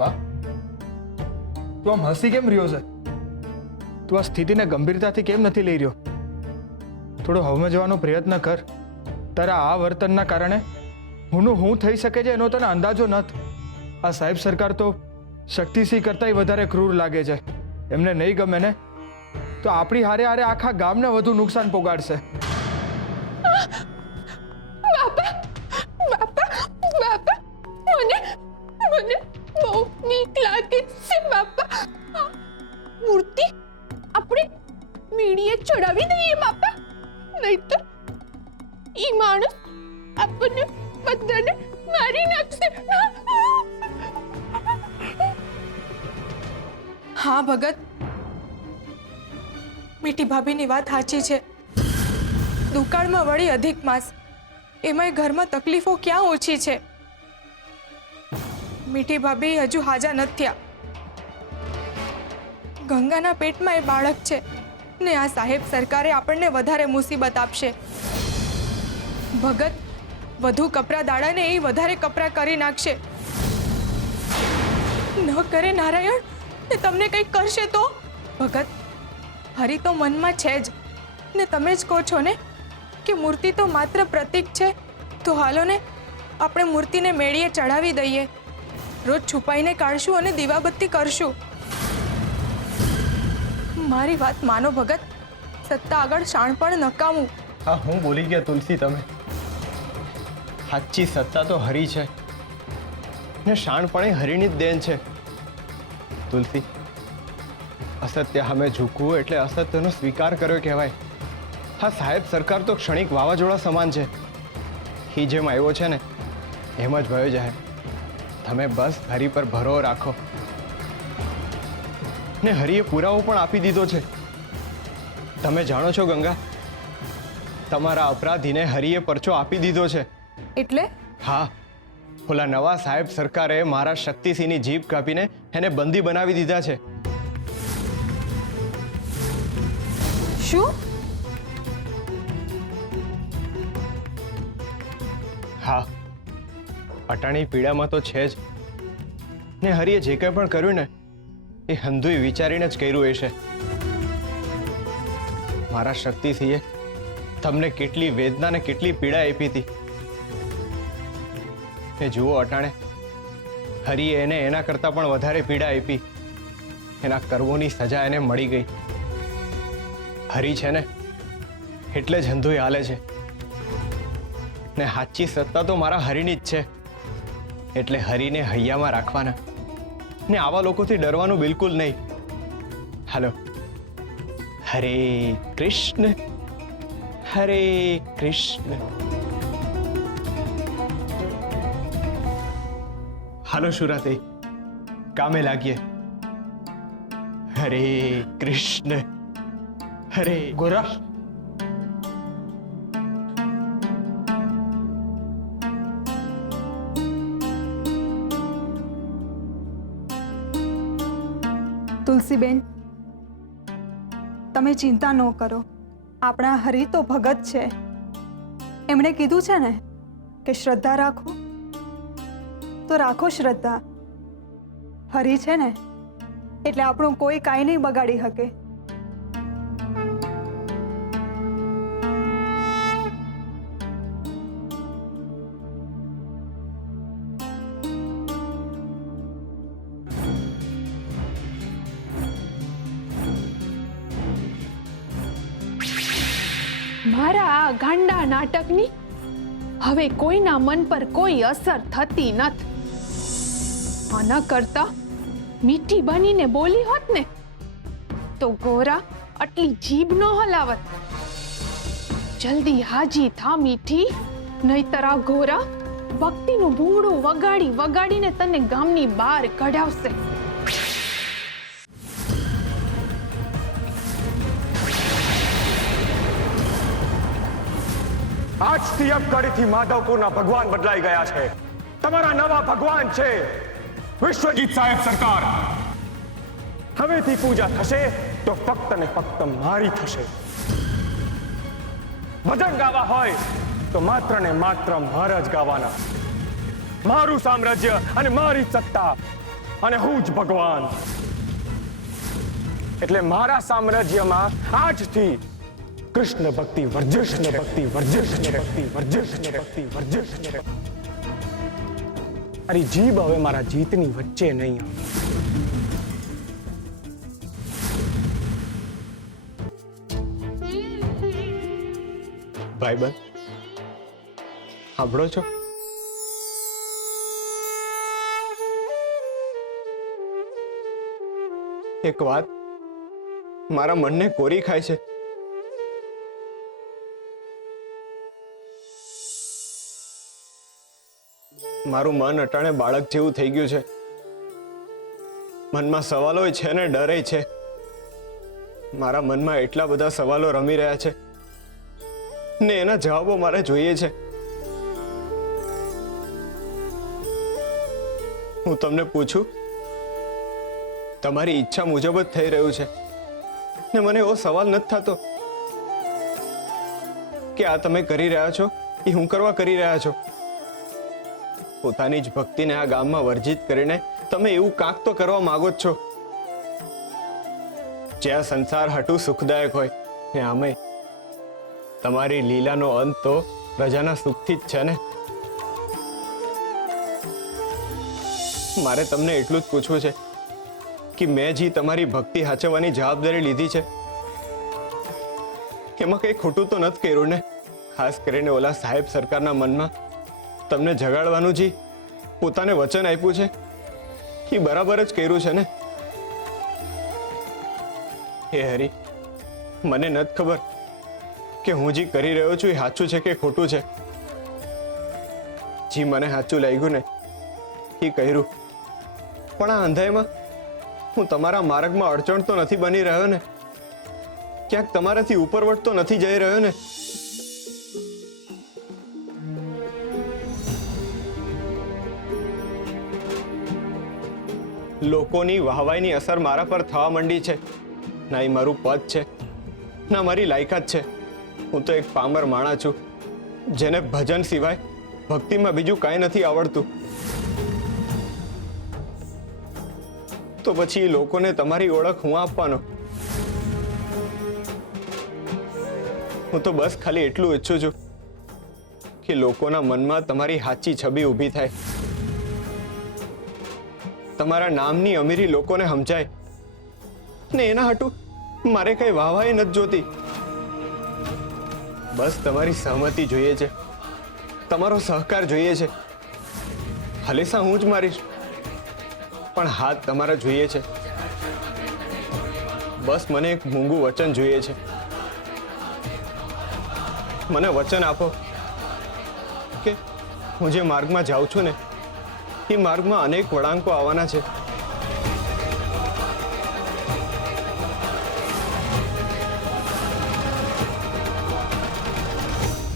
વાહ, તું આમ હસી કેમ રહ્યો છે? તું આ સ્થિતિને ગંભીરતાથી કેમ નથી લઈ રહ્યો? થોડો સમજવાનો પ્રયત્ન કર. તારા આ વર્તનના કારણે હું થઈ શકે છે એનો તને અંદાજો નથી. આ સાહેબ સરકાર તો શક્તિસિંહ કરતાંય વધારે ક્રૂર લાગે છે. એમને નહીં ગમે ને તો આપણી હારે હારે આખા ગામને વધુ નુકસાન પોગાડશે. બાપા બાપા બાપા, મને મને બહુ બીક લાગે છે બાપા. મૂર્તિ આપણે મીડીએ ચડાવી દઈએ બાપા, નહીં તો ઈ માણસ આપણને બધાને મારી નાખશે. હા ભગત, મીઠી ભાભીની વાત સાચી છે. દુકાળમાં વળી અધિક માસ, એમાંય ઘરમાં તકલીફો ક્યાં ઓછી છે. મીઠી ભાભી હજુ હાજા નથી થયા. ગંગાના પેટમાં એ બાળક છે ને આ સાહેબ સરકારે આપણને વધારે મુસીબત આપશે. ભગત વધુ કપરા દાડાને એ વધારે કપરા કરી નાખશે. ન કરે નારાયણ, ને તમને કંઈક કરશે તો? ભગત, હરી તો મનમાં છે જ ને તમે જ કહો છો ને કે મૂર્તિ તો માત્ર પ્રતીક છે. તો હાલો ને આપણે મૂર્તિને મેળીએ ચડાવી દઈએ. રોજ છુપાઈને કાઢશું અને દીવાબત્તી કરશું. મારી વાત માનો ભગત, સત્તા આગળ શાણપણ નકામું. હા, હું બોલી ગયા તુલસી. તમે સાચી સત્તા તો હરી છે ને શાણપણે હરીની જ દેન છે. તુલસી, અસત્ય સામે ઝૂકવું એટલે અસત્યનો સ્વીકાર કર્યો કહેવાય. હા, સાહેબ સરકાર તો ક્ષણિક વાવાઝોડા સમાન છે. એ જેમ આવ્યો છે ને એમ જ ભયો જાય. તમે બસ હરી પર ભરો રાખો. ને હરીએ પુરાવો પણ આપી દીધો છે. તમે જાણો છો ગંગા, તમારા અપરાધીને હરીએ પરચો આપી દીધો છે. એટલે હા, ઓલા નવા સાહેબ સરકારે મારા શક્તિસિંહની જીભ કાપીને એને બંદી બનાવી દીધા છે. શું? હા, અટાણી પીડામાં તો છે જ ને. હરીએ જે કંઈ પણ કર્યું ને એ હંધુય વિચારીને જ કર્યું હશે. મારા શક્તિસિંહે તમને કેટલી વેદના ને કેટલી પીડા આપી હતી ને જુઓ અટાણે હરીએ એને એના કરતાં પણ વધારે પીડા આપી. એના કર્મોની સજા એને મળી ગઈ. હરી છે ને એટલે જ હંધુય હાલે છે ને. સાચી સત્તા તો મારા હરીની જ છે. એટલે હરીને હૈયામાં રાખવાના ને આવા લોકોથી ડરવાનું બિલકુલ નહીં. હાલો, હરે કૃષ્ણ હરે કૃષ્ણ. હાલો શુરાતે, કામે લાગીએ. હરે કૃષ્ણ હરે. ગોરા, તુલસીબેન, તમે ચિંતા ન કરો. આપણા હરી તો ભગત છે. એમણે કીધું છે ને કે શ્રદ્ધા રાખો તો રાખો શ્રદ્ધા. હરી છે ને એટલે આપણું કોઈ કાંઈ નહીં બગાડી શકે. મારા આ ગાંડા નાટકની હવે કોઈના મન પર કોઈ અસર થતી નથી. આના કરતા મીઠી બનીને બોલી હોત ને તો ગોરા આટલી જીભ ન હલાવત. જલ્દી હાજી થા મીઠી, નહીતર આ ગોરા ભક્તિનું ભૂંગળું વગાડી વગાડીને તને ગામની બહાર કઢાવશે. આજથી અબકડીથી માધવપુરના ભગવાન બદલાઈ ગયા છે. તમારા નવા ભગવાન છે વિશ્વજીત સાહેબ સરકાર. હવેથી પૂજા થશે તો ફક્ત ને ફક્ત મારી થશે. ભજન ગાવા હોય તો માત્ર ને માત્ર મારા જ ગાવાના. મારું સામ્રાજ્ય અને મારી સત્તા અને હું જ ભગવાન. એટલે મારા સામ્રાજ્યમાં આજથી કૃષ્ણ ભક્તિ વર્જિત છે. અરે જીભ હવે મારા જીતની વચ્ચે નહીં આવે. ભાઈબંધ, સાંભળો છો? એક વાત મારા મનને કોરી ખાય છે. મારું મન અટાણે બાળક જેવું થઈ ગયું છે. મનમાં સવાલો છે ને ડરે છે. મારા મનમાં એટલા બધા સવાલો રમી રહ્યા છે ને એના જવાબો મારે જોઈએ છે. હું તમને પૂછું, તમારી ઈચ્છા મુજબ જ થઈ રહ્યું છે ને મને એવો સવાલ નથી થતો કે આ તમે કરી રહ્યા છો એ હું કરવા કરી રહ્યા છો. પોતાની જ ભક્તિને આ ગામમાં વર્જિત કરીને તમે એવું કાંક તો કરવા માંગો જ છો જે આ સંસાર હાટું સુખદાયક હોય. ને આમે તમારી લીલાનો અંત તો પ્રજાના સુખથી જ છે ને. મારે તમને એટલું જ પૂછવું છે કે મેં જે તમારી ભક્તિ હાચવવાની જવાબદારી લીધી છે એમાં કંઈ ખોટું તો નથી કર્યું ને? ખાસ કરીને ઓલા સાહેબ સરકારના મનમાં તમને જગાડવાનું જે પોતાને વચન આપ્યું છે એ બરાબર જ કર્યું છે ને? હે હરી, મને નથી ખબર કે હું જે કરી રહ્યો છું એ સાચું છે કે ખોટું છે. જી મને સાચું લાગ્યું ને એ કર્યું, પણ આ અંધાઈમાં હું તમારા માર્ગમાં અડચણ તો નથી બની રહ્યો ને? ક્યાંક તમારાથી ઉપરવટ તો નથી જઈ રહ્યો ને? લોકોની વાહવાઈની અસર મારા પર થવા માંડી છે. ના એ મારું પદ છે ના મારી લાયકાત છે. હું તો એક પામર માણસ છું જેને ભજન સિવાય ભક્તિમાં બીજું કાંઈ નથી આવડતું. તો પછી એ લોકોને તમારી ઓળખ હું આપવાનો? હું તો બસ ખાલી એટલું ઈચ્છું છું કે લોકોના મનમાં તમારી સાચી છબી ઊભી થાય. તમારા નામની અમીરી લોકોને સમજાય ને એના હાટું મારે કઈ વાહવાઈ નથી જોતી. બસ તમારી સહમતિ જોઈએ છે, તમારો સહકાર જોઈએ છે. હલેસા હું જ મારીશ, પણ હાથ તમારા જોઈએ છે. બસ મને એક મૂંગું વચન જોઈએ છે. મને વચન આપો કે હું જે માર્ગમાં જાઉં છું ને એ માર્ગમાં અનેક વળાંકો આવવાના છે.